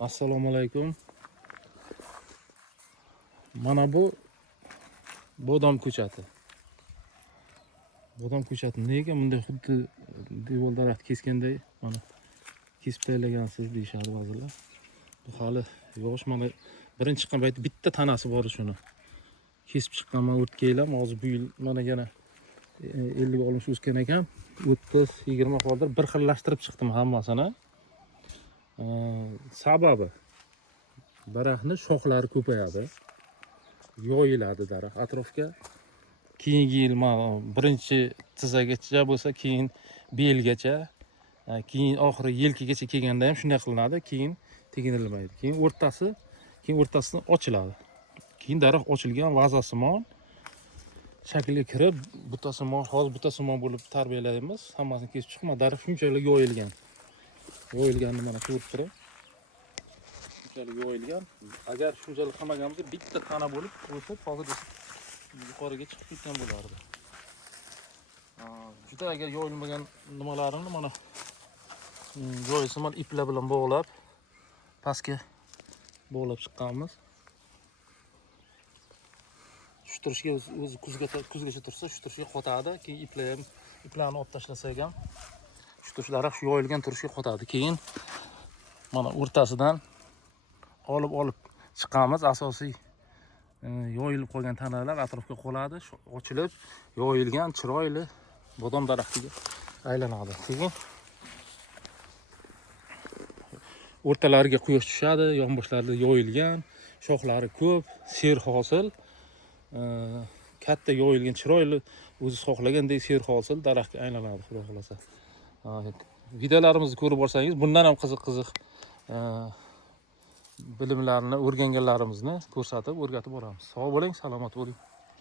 Assalomu alaykum. Mana bu bodom ko'chati. Bodom ko'chati nega bunday xuddi devor daraxt kesganday mana kesib taylagansiz deyshadi ba'zilar. Bu hali yosh, mana birinchi chiqqan payti bitta tanasi bor shuni. Kesib chiqqanman o'tganlar, hozir bu yil mana yana 50 olmush o'sgan ekan. 30-20 holda bir xillashtirib chiqdim hammasini. Sababi daraxtni shoxlari ko'payadi, yoyiladi daraxt atrofga. Keyingi yil birinchi tizzagacha bo'lsa, keyin belgacha, keyin oxiri yelkagacha kelganda ham shunday qilinadi. Keyin teginilmaydi. Keyin o'rtasidan ochiladi. Keyin daraxt ochilgan vazasimon shaklga kirib, butasimon, hozir butasimon bo'lib tarbiyalaymiz. Hammasini kesib chiqma, daraxt shunchalik yoyilgan. Yoyilganini mana ko'rib turib, shunchalik yoyilgan. Agar shunchalik qilmaganimizda bitta tana bo'lib o'sib, hozir yuqoriga chiqib ketgan bo'lardi. Juda agar yoyilmagan nimalarini mana joyisi mana iplar bilan bog'lab, pastga bog'lab chiqqanmiz. Tushtirishga o'zi kuzgacha tursa, tushtirishga qotadi. Keyin iplarni olib tashlasak ham daraxt shu yoyilgan turishga qotadi. Keyin mana o'rtasidan olib chiqamiz. Asosiy yoyilib qolgan tanalar atrofga qoladi. Ochilib, yoyilgan chiroyli bodom daraxtiga aylanadi. Keyin o'rtalariga quyosh tushadi, yonboshlarida yoyilgan, shoxlari ko'p, serhosil, katta yoyilgan chiroyli, o'zi xohlagandek serhosil daraxtga aylanadi, xudo xolasa. Videolarimizni ko'rib borsangiz, bundan ham qiziq bilimlarni o'rganganlarimizni ko'rsatib, o'rgatib boramiz. Sog' bo'ling, salomat bo'ling.